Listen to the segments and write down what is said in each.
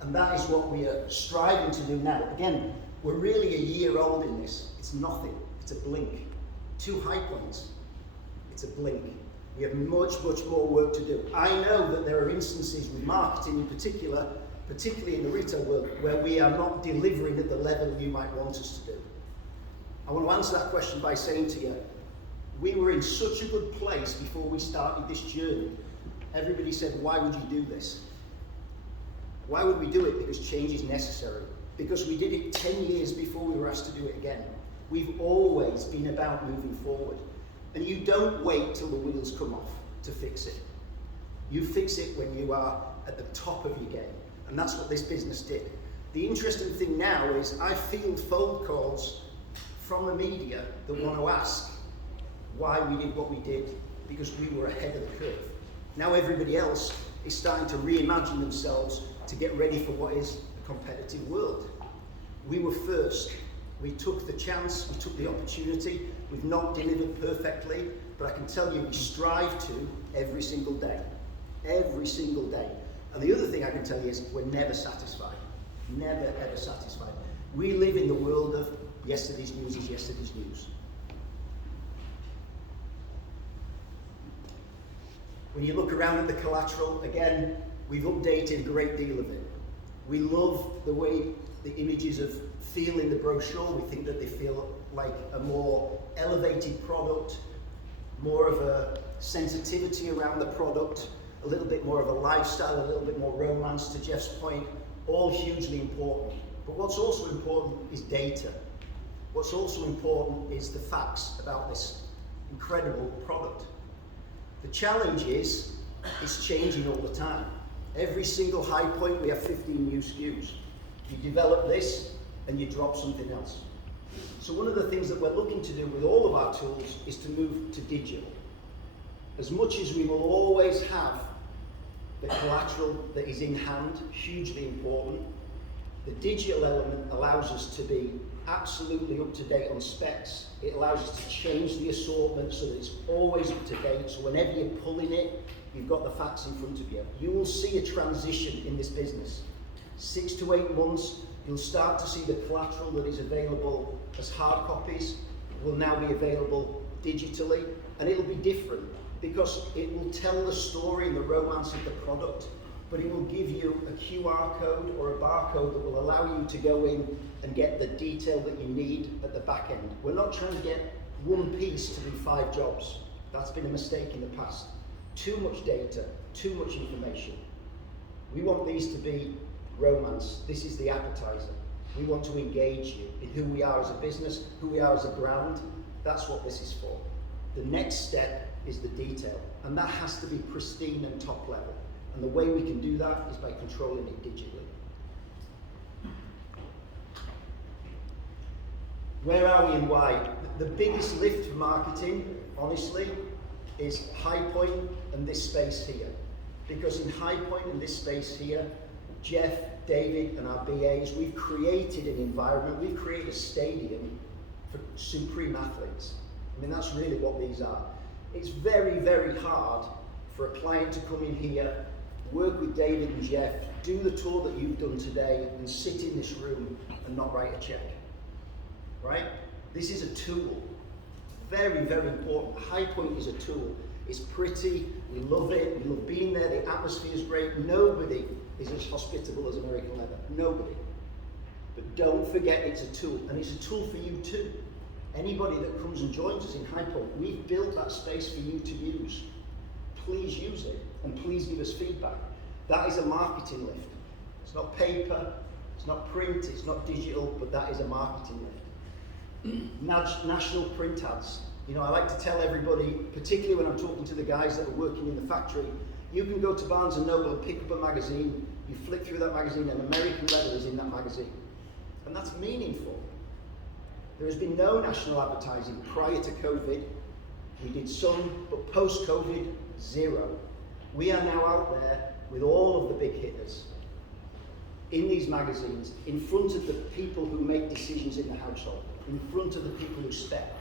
And that is what we are striving to do now. Again, we're really a year old in this. It's nothing, it's a blink. 2 high points, it's a blink. We have much, much more work to do. I know that there are instances with marketing in particular, particularly in the retail world, where we are not delivering at the level you might want us to do. I want to answer that question by saying to you, we were in such a good place before we started this journey. Everybody said, why would you do this? Why would we do it? Because change is necessary. Because we did it 10 years before we were asked to do it again. We've always been about moving forward. And you don't wait till the wheels come off to fix it. You fix it when you are at the top of your game. And that's what this business did. The interesting thing now is I field phone calls from the media that want to ask why we did what we did, because we were ahead of the curve. Now everybody else is starting to reimagine themselves to get ready for what is a competitive world. We were first. We took the chance, we took the opportunity. We've not delivered perfectly, but I can tell you we strive to every single day. Every single day. And the other thing I can tell you is we're never satisfied. Never, ever satisfied. We live in the world of yesterday's news is yesterday's news. When you look around at the collateral, again, we've updated a great deal of it. We love the way the images feel in the brochure. We think that they feel like a more elevated product, more of a sensitivity around the product, a little bit more of a lifestyle, a little bit more romance, to Jeff's point, all hugely important. But what's also important is data. What's also important is the facts about this incredible product. The challenge is, it's changing all the time. Every single high point, we have 15 new SKUs. You develop this, and you drop something else. So one of the things that we're looking to do with all of our tools is to move to digital. As much as we will always have the collateral that is in hand, hugely important, the digital element allows us to be absolutely up to date on specs. It allows us to change the assortment so that it's always up to date. So whenever you're pulling it, you've got the facts in front of you. You will see a transition in this business. 6 to 8 months, you'll start to see the collateral that is available as hard copies will now be available digitally, and it'll be different because it will tell the story and the romance of the product, but it will give you a QR code or a barcode that will allow you to go in and get the detail that you need at the back end. We're not trying to get one piece to do 5 jobs. That's been a mistake in the past. Too much data, too much information. We want these to be romance. This is the appetizer. We want to engage you in who we are as a business, who we are as a brand. That's what this is for. The next step is the detail, and that has to be pristine and top level. And the way we can do that is by controlling it digitally. Where are we and why? The biggest lift for marketing, honestly, is High Point and this space here. Because in High Point and this space here, Jeff, David, and our BAs, we've created an environment, we've created a stadium for supreme athletes. I mean, that's really what these are. It's very, very hard for a client to come in here, work with David and Jeff, do the tour that you've done today, and sit in this room and not write a check, right? This is a tool. Very, very important. High Point is a tool. It's pretty, we love it, we love being there, the atmosphere is great. Nobody is as hospitable as American Leather, nobody. But don't forget it's a tool, and it's a tool for you too. Anybody that comes and joins us in High Point, we've built that space for you to use. Please use it, and please give us feedback. That is a marketing lift. It's not paper, it's not print, it's not digital, but that is a marketing lift. National print ads. You know, I like to tell everybody, particularly when I'm talking to the guys that are working in the factory, you can go to Barnes & Noble and pick up a magazine, you flick through that magazine and American Leather is in that magazine. And that's meaningful. There has been no national advertising prior to COVID. We did some, but post-COVID, zero. We are now out there with all of the big hitters in these magazines, in front of the people who make decisions in the household, in front of the people who spec.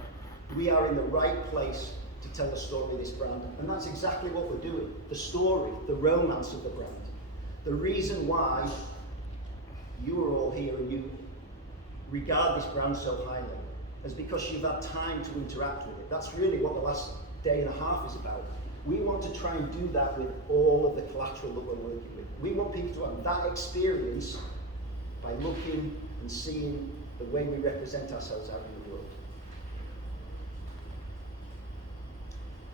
We are in the right place to tell the story of this brand, and that's exactly what we're doing. The story, the romance of the brand. The reason why regard this brand so highly is because you've had time to interact with it. That's really what the last day and a half is about. We want to try and do that with all of the collateral that we're working with. We want people to have that experience by looking and seeing the way we represent ourselves out in the world.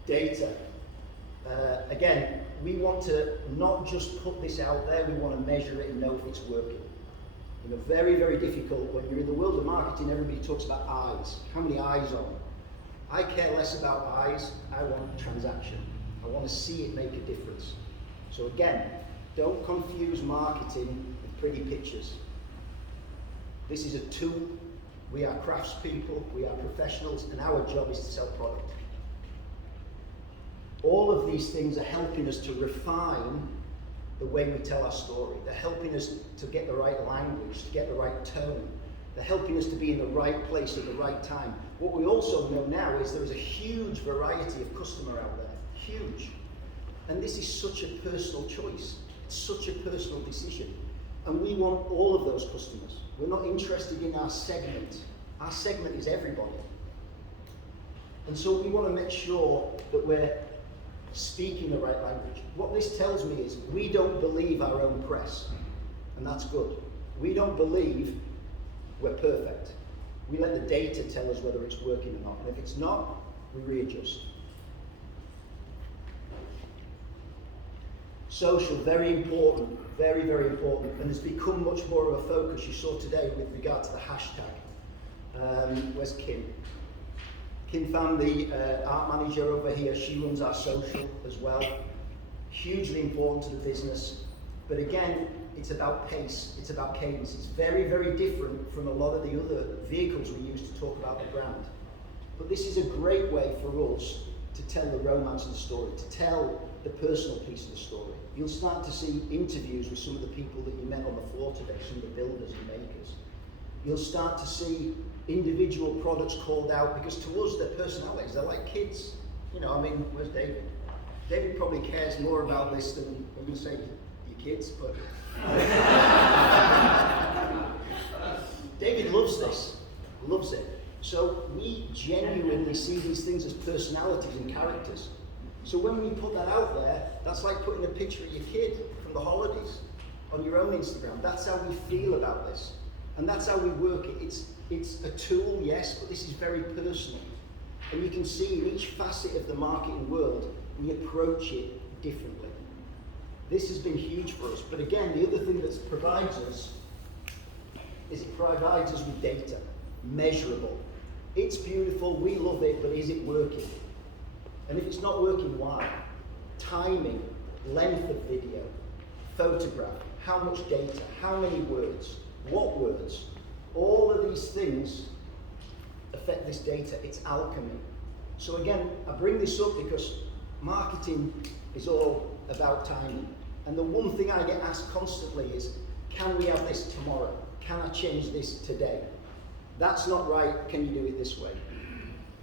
Data. Again, we want to not just put this out there, we want to measure it and know if it's working. You know, very, very difficult when you're in the world of marketing, everybody talks about eyes. How many eyes on? I care less about eyes, I want transaction. I want to see it make a difference. So again, don't confuse marketing with pretty pictures. This is a tool. We are craftspeople, we are professionals, and our job is to sell product. All of these things are helping us to refine the way we tell our story. They're helping us to get the right language, to get the right tone. They're helping us to be in the right place at the right time. What we also know now is there is a huge variety of customer out there, huge. And this is such a personal choice. It's such a personal decision. And we want all of those customers. We're not interested in our segment. Our segment is everybody. And so we want to make sure that we're speaking the right language. What this tells me is we don't believe our own press, and that's good. We don't believe we're perfect. We let the data tell us whether it's working or not, and if it's not, we readjust. Social, very important, very, very important, and has become much more of a focus. You saw today with regard to the hashtag. Where's Kim? Kim found the art manager over here. She runs our social as well. Hugely important to the business. But again, it's about pace, it's about cadence. It's very, very different from a lot of the other vehicles we use to talk about the brand. But this is a great way for us to tell the romance of the story, to tell the personal piece of the story. You'll start to see interviews with some of the people that you met on the floor today, some of the builders and makers. You'll start to see individual products called out, because to us, their personalities, they're like kids. You know, I mean, where's David? David probably cares more about this than when you say your kids, but David loves this, loves it. So we genuinely see these things as personalities and characters. So when we put that out there, that's like putting a picture of your kid from the holidays on your own Instagram. That's how we feel about this. And that's how we work it. It's a tool, yes, but this is very personal. And you can see in each facet of the marketing world, we approach it differently. This has been huge for us. But again, the other thing that provides us is it provides us with data, measurable. It's beautiful, we love it, but is it working? And if it's not working, why? Timing, length of video, photograph, how much data, how many words, what words, all of these things affect this data. It's alchemy. So again, I bring this up because marketing is all about timing. And the one thing I get asked constantly is, can we have this tomorrow? Can I change this today? That's not right, can you do it this way?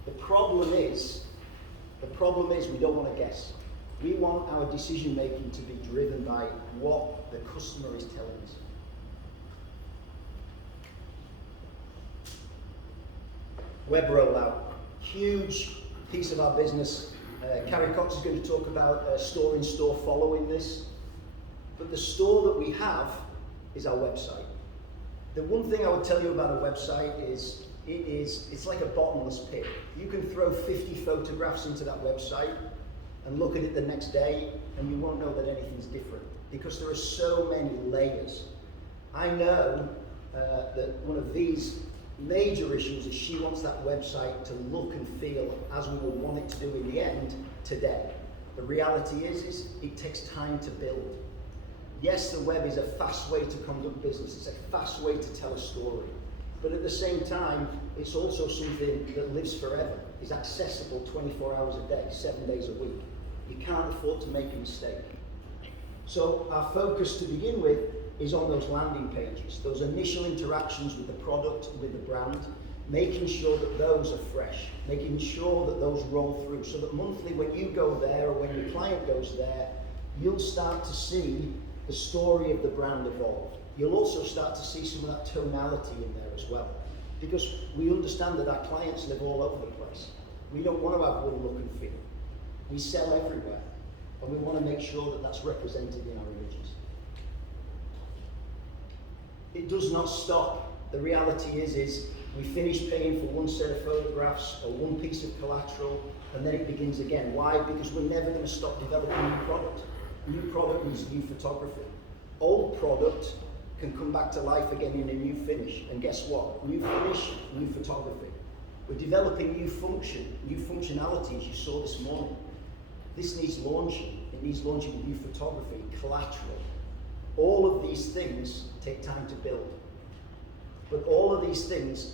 The problem is we don't want to guess. We want our decision making to be driven by what the customer is telling us. Web rollout, huge piece of our business. Carrie Cox is going to talk about store-in-store following this. But the store that we have is our website. The one thing I would tell you about a website is it's like a bottomless pit. You can throw 50 photographs into that website and look at it the next day and you won't know that anything's different because there are so many layers. I know that one of these major issues is she wants that website to look and feel as we would want it to do in the end today. The reality is it takes time to build. Yes, the web is a fast way to conduct business. It's a fast way to tell a story. But at the same time, it's also something that lives forever, is accessible 24 hours a day, 7 days a week. You can't afford to make a mistake. So our focus to begin with is on those landing pages, those initial interactions with the product, with the brand, making sure that those are fresh, making sure that those roll through, so that monthly when you go there or when your client goes there, you'll start to see the story of the brand evolve. You'll also start to see some of that tonality in there as well. because we understand that our clients live all over the place. We don't want to have one look and feel. We sell everywhere, and we want to make sure that that's represented in our images. It does not stop. The reality is we finish paying for one set of photographs or one piece of collateral, and then it begins again. Why? Because we're never going to stop developing new product. New product means new photography. Old product can come back to life again in a new finish. And guess what? New finish, new photography. We're developing new function, new functionalities you saw this morning. This needs launching. It needs launching new photography, collateral. All of these things take time to build. But all of these things